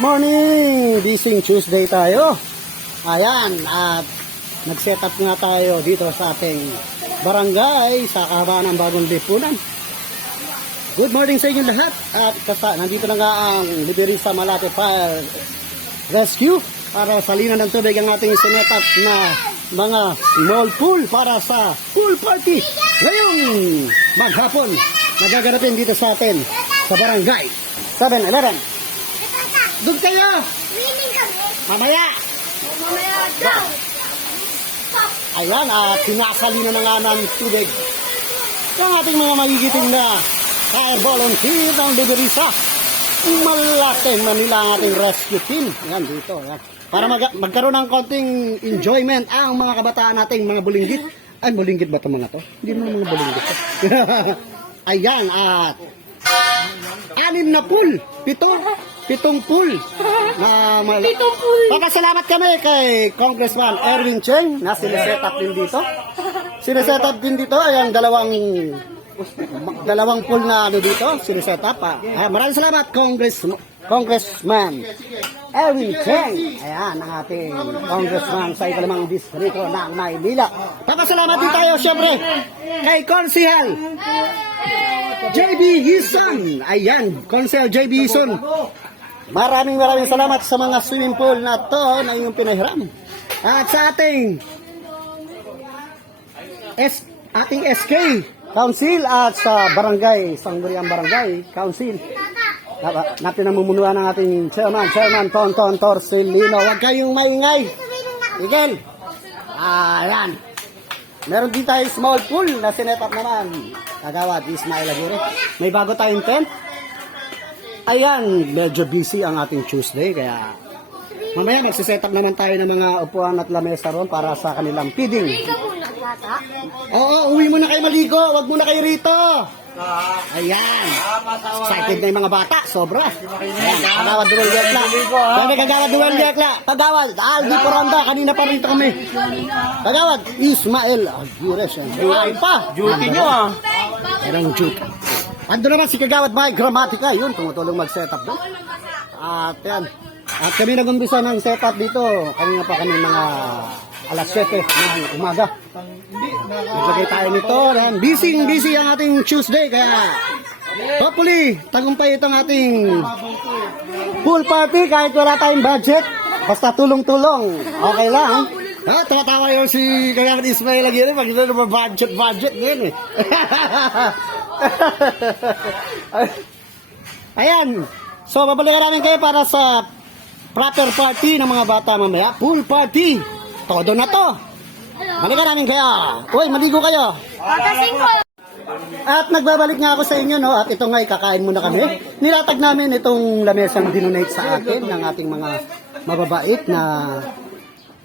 Good morning! Bising Tuesday tayo. Ayan, at nag-set up nga tayo dito sa ating barangay sa kahabaan ng bagong lipunan. Good morning sa inyo lahat. At kasa, nandito na nga ang Liberisa Malate Fire Rescue para salinan ng tubig ang ating sinet up na mga small pool para sa pool party ngayong maghapon nagaganapin dito sa atin sa barangay 7-Eleven. Doon kayo! Winning kami. Mamaya! Mamaya daw. Ayan, at sinasalinan na nga ng tubig. Ang ating mga magigiting na fire volunteer ng Liberisa. Malaki Manila ang ating rescue team. Ayan, dito. Ayan. Para mag- magkaroon ng konting enjoyment ang mga kabataan nating mga bulinggit. Ay, bulinggit ba itong mga to? Hindi naman mga bulinggit. Ayan, at anim na pool. Pitong, pitong pool. Na mal- Pitong pool. Papasalamat kami kay Congressman Erwin Cheng na siniset up din dito. Siniset up din dito ay ang dalawang dalawang pool na ano dito, siniset up. Ah. Ah, maraming salamat Congress Congressman Erwin Cheng. Ayan ang ating congressman sa ikalimang distrito ng Maynila. Papasalamat din tayo syempre kay Konsihal JB Hison. Ayan, Konsihal JB Hison. Maraming maraming salamat sa mga swimming pool na to na inyong pinahiram. At sa ating S, ating SK Council at sa Barangay, Sangguniang Barangay Council. Na, na pinamumunuan ng ating chairman, Chairman Tonton Torsilino. Huwag kayong maingay. Miguel. Ayan. Meron din tayo small pool na sinet up naman. Kagawad, Ismail Aguirre. May bago tayong tent. Ayan, medyo busy ang ating Tuesday, kaya mamaya magsiset up naman tayo ng mga upuan at lamesa ron para sa kanilang feeding. Ikaw muna, bata. Oo, uwi muna kayo maligo, wag muna kayo rito. Ayan. Excited na yung mga bata, sobra. Ayan, kagawad duwal gekla. Kaya kagawad duwal gekla. Kagawad, Aldi Poranda, kanina pa rito kami. Kagawad, Ismael Aguirre. Ay pa. Duty nyo ah. Merong juke. Ando naman si Kagawad Mike Gramatica, yun, tumutulong mag-setup doon. At yan. At kami nag-umpisa ng setup dito. Kanina pa kami mga alas 7 ng umaga. Naglagay tayo nito. Yan. Busy, busy ang ating Tuesday. Kaya hopefully, tagumpay itong ating pool party kahit wala tayong budget. Basta tulong-tulong. Okay lang. Ha, tumatawa yung si Kagawad Ismail Aguirre pag ito naman budget, budget ngayon eh. Ayan. So, babalikan namin kayo para sa proper party ng mga bata mamaya. Pool party. Todo na to. Balikan namin kayo. Uy, maligo kayo. At nagbabalik nga ako sa inyo, no? At ito nga, kakain muna kami. Nilatag namin itong lamesang dinonate sa akin ng ating mga mababait na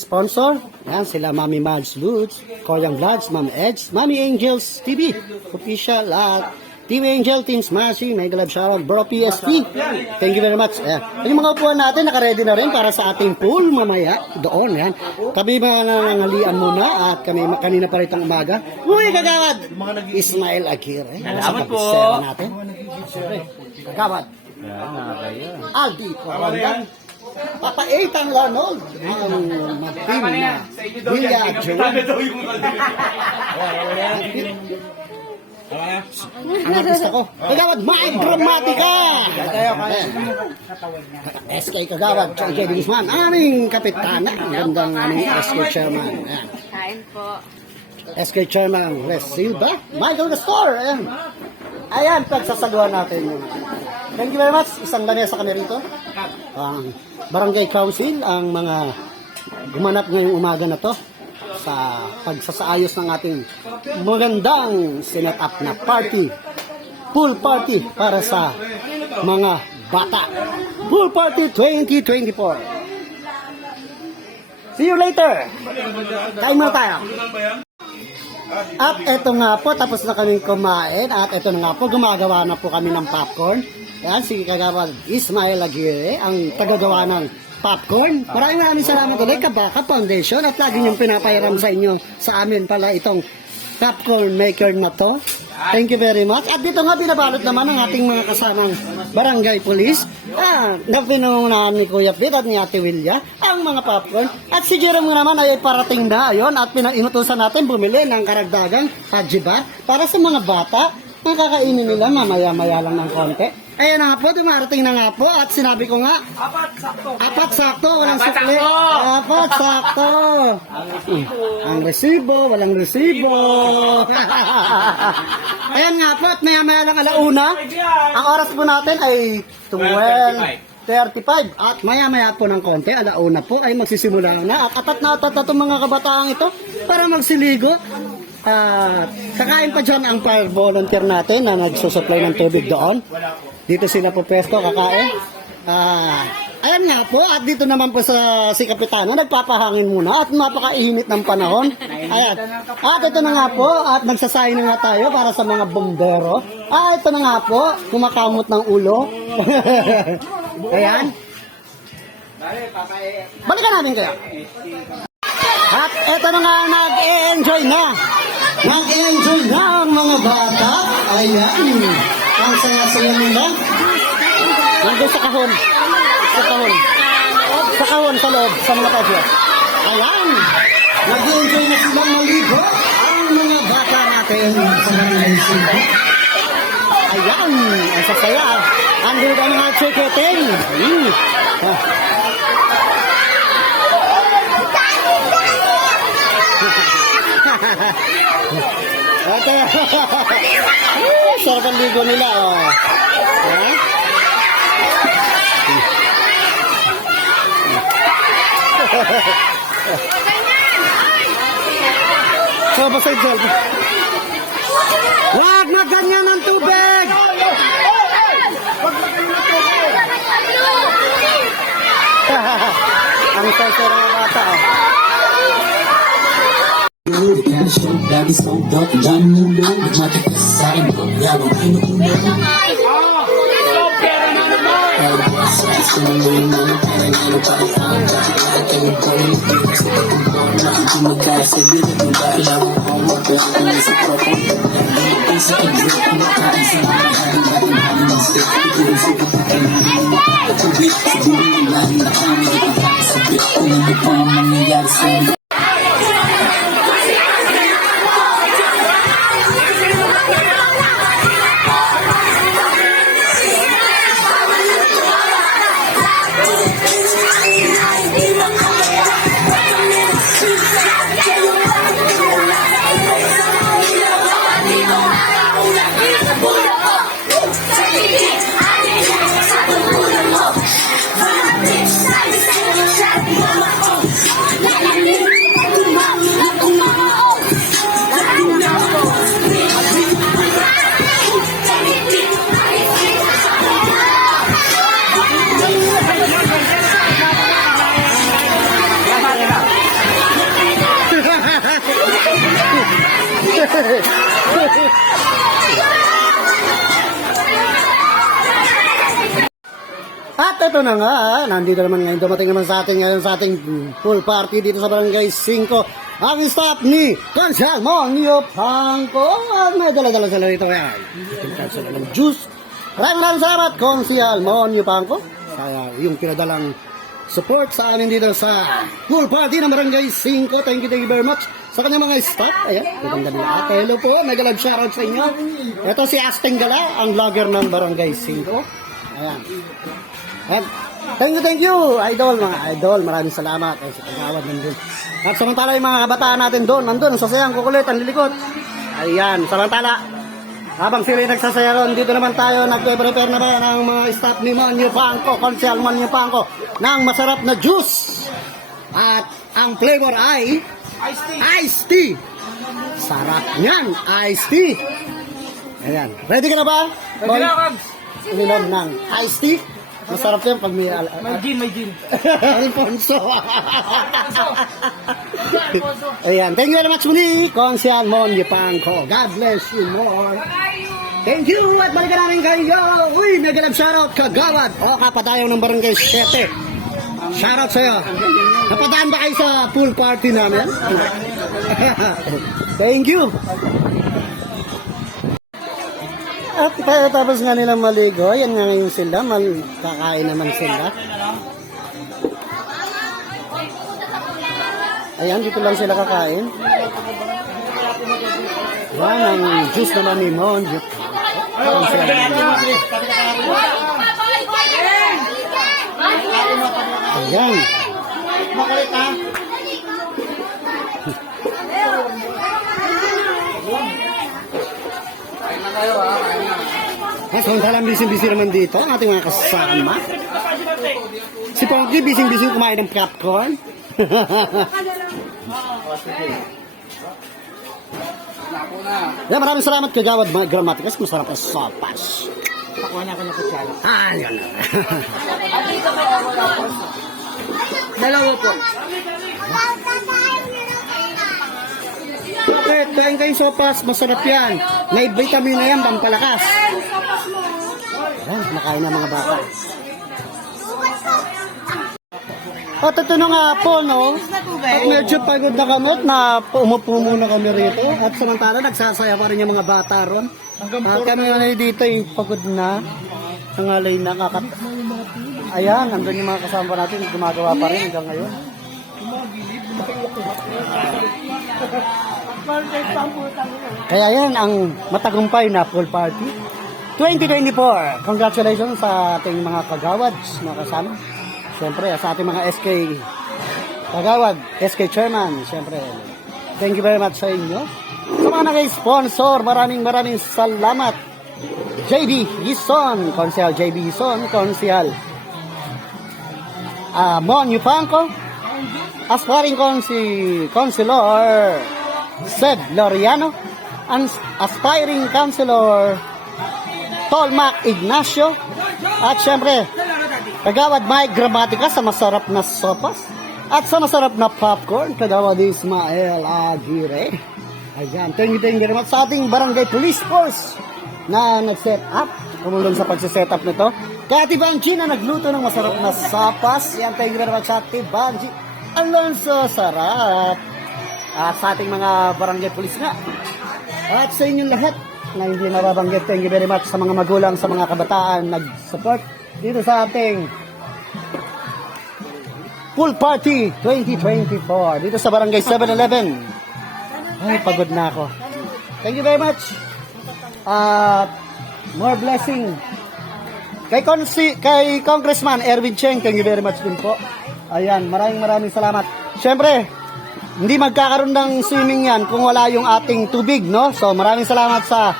sponsor. Yan, sila Mami Mads Lutz, Koyang Vlogs, Ma'am Edge, Mami Angels TV, official at Team Angel, Team Smashy, Mega Love Shoutout, Bro PST. Thank you very much. Ayan. Yung mga upuan natin, nakaready na rin para sa ating pool mamaya. Doon, yan. Kami mga nangangalian muna at kami kanina pa rin umaga. Uy, kagawad! Ismail Aguirre. Salamat po. Sa natin. Kagawad. Aldi Corandan. Papa Ethan Arnold. Ang mag-team na Villa at Jerome. Ang artista ko. Kagawad, Mike Gramatica! SK Kagawad, J. J. Guzman, aming kapitana. Ang gandang aming SK Chairman. Ayan. Kain po. SK Chairman Wes Silva, Michael Gastor. Ayan. Ayan, pagsasaluhan natin yun. Thank you very much. Isang lamesa kami rito. Ang Barangay Council, ang mga gumanap ngayong umaga na to sa pagsasaayos ng ating magandang sinet up na party. Pool party para sa mga bata. Pool party 2024. See you later. Kain muna tayo. At eto nga po, tapos na kaming kumain. At eto na nga po, gumagawa na po kami ng popcorn. Yan, si Kagawad Ismail Aguirre, ang tagagawa ng popcorn. Maraming maraming salamat ulit, Kabaka Foundation. At lagi niyong pinapayaram sa inyo, sa amin pala itong popcorn maker na to. Thank you very much. At dito nga binabalot naman ang ating mga kasamang barangay police, ah, na pinunahan ni Kuya Pete at ni Ate Willia, ang mga popcorn. At si Jerome naman ay parating na yon at pinainutusan natin bumili ng karagdagang hajiba para sa mga bata. Ang nila mamaya-maya lang ng konti. Ayun na nga po, dumarating na nga po at sinabi ko nga, Apat, sakto. Apat sakto, walang Apat sukli. sakto. Apat sakto. Ang resibo, walang resibo. Ayan nga po, at maya maya lang alauna. Ang oras po natin ay 12.35. At maya maya po ng konti, alauna po ay magsisimula na. At atat na atat na itong mga kabataang ito para magsiligo. Ah, kakain pa dyan ang fire volunteer natin na nagsusupply ng tubig doon. Dito sila po pesto, kakain. Ah, ayan nga po, at dito naman po sa si Kapitano, nagpapahangin muna at napakainit ng panahon. Ayan. At ito na nga po, at nagsasay na nga tayo para sa mga bombero. Ah, ito na nga po, kumakamot ng ulo. Ayan. Balikan natin kayo. At ito na nga, nag-enjoy na. Nag-enjoy na ang mga bata. Ayan. Ang saya-saya nila. Nandun sa kahon. Sa kahon. Sa kahon, sa loob, sa mga pasyo. Ayan. Nag-enjoy na silang maligo. Ang mga bata natin sa mga sila. Ayan. Ang sasaya. Andun ka mga chiketing. Hmm. Ah. Ate. Ay, sarap ang ligo nila, oh. Ha? So, basta yung cellphone. Wag na ganyan ang tubig! ang sasara ng bata, oh. Lagi sold up, dyan yung loob Matikas sa akin, yabang kinukulang Stop, pera na At ito na nga, nandito naman ngayon, dumating naman sa atin ngayon sa ating pool party dito sa Barangay 5. Ang staff ni Kansal Monyo Pangko. At may dala-dala sila rito yan. Tingnan sila ng juice. Maraming maraming salamat, Konsyal Monyo Pangko. Sa yung pinadalang support sa amin dito sa pool party ng Barangay 5. Thank you, thank you very much. Sa kanyang mga staff, ayan, maganda nila. At hello po, nag-love shoutout sa inyo. Ito si Asting Gala, ang vlogger ng Barangay 5. Ayan. At thank you, thank you, idol, mga idol. Maraming salamat. Ay, sa kagawad nandun. At samantala yung mga kabataan natin doon, nandun, sasayang kukulit, ang lilikot. Ayan, samantala, habang sila yung nagsasaya ron, dito naman tayo, nagpe-prepare na ba ng mga staff ni Monyo Pangko, Konsel Monyo Pangko, ng masarap na juice. At ang flavor ay Ice tea. iced tea. Sarap niyan, iced tea. Ayan, ready ka na ba? Ready na, Kabs. Uminom ng iced tea. Masarap yan pag may... Al- May gin, may gin. Alfonso. Ayan. Thank you very much muli, Konsyal Mon Yupangko. God bless you more. Thank you. At balikan namin kayo. Uy, nagalab shoutout kagawad. O, kapatayaw ng barangay 7. Shoutout sa'yo. Napadaan ba kayo sa pool party namin? Thank you. At tapos nga nilang maligo, yan nga ngayon sila, mal kakain naman sila. Ayan, dito lang sila kakain. Yan, ang juice naman ni Monjo. Ayan sila. Ayan. Makulit ha? Mas samantalang busy-busy naman dito ang ating mga kasama. Si Ponky busy-busy kumain ng popcorn. yeah, maraming salamat kay Gawad mga Gramatikas. Masarap ang sopas. Pakuha na ako ng kutsara. Ah, yan na. Dalawa po. Okay, kain kayo sopas. Masarap yan. May vitamin na yan, pampalakas. Yan, kumakain ng mga bata. At ito na nga po, no? At medyo pagod na kamot na umupo muna kami rito. At samantala, nagsasaya pa rin yung mga bata ron. At kami na dito, eh, pagod na. Nangalay na kakat... Ayan, nandun yung mga kasama natin, gumagawa pa rin hanggang ngayon. Kaya yan ang matagumpay na pool party. 2024. Congratulations sa ating mga kagawads na kasama. Siyempre, sa ating mga SK kagawad, SK chairman, siyempre. Thank you very much sa inyo. Sa mga nag-sponsor, maraming maraming salamat. JB Gison, Konsyal JB Gison, Konsyal uh, Mon Yupanco, aspiring consi, consular Sed Loriano, and aspiring councilor Tolmac Ignacio, at syempre, kagawad Mike Gramatica sa masarap na sopas, at sa masarap na popcorn, kagawad Ismael Aguirre. Ayan, thank you, thank you very much sa ating barangay police force na nag-set up, tumulong sa pag-set up nito. Kaya Ate Banji na nagluto ng masarap na sapas. Yan, thank you very much sa Ate Banji. Alonso, sarap. At sa ating mga barangay police nga. At sa inyong lahat na hindi nababanggit, thank you very much sa mga magulang, sa mga kabataan nag-support dito sa ating Pool Party 2024 dito sa Barangay 7-Eleven. Ay, pagod na ako. Thank you very much. At more blessing Kay, Consi, kay Congressman Erwin Cheng, thank you very much din po. Ayan, maraming maraming salamat. Siyempre, hindi magkakaroon ng swimming yan kung wala yung ating tubig, no? So, maraming salamat sa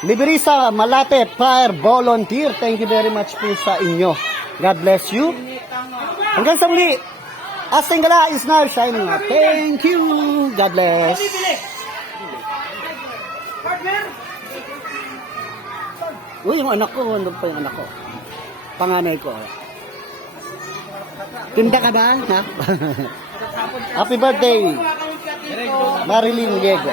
Liberisa Malate Fire Volunteer. Thank you very much po sa inyo. God bless you. Hanggang sa muli, Asingala is now shining. Thank you. God bless. Uy, yung anak ko, ano pa yung anak ko? Panganay ko. Tinda ka ba? Ha? Happy birthday, Marilyn Diego.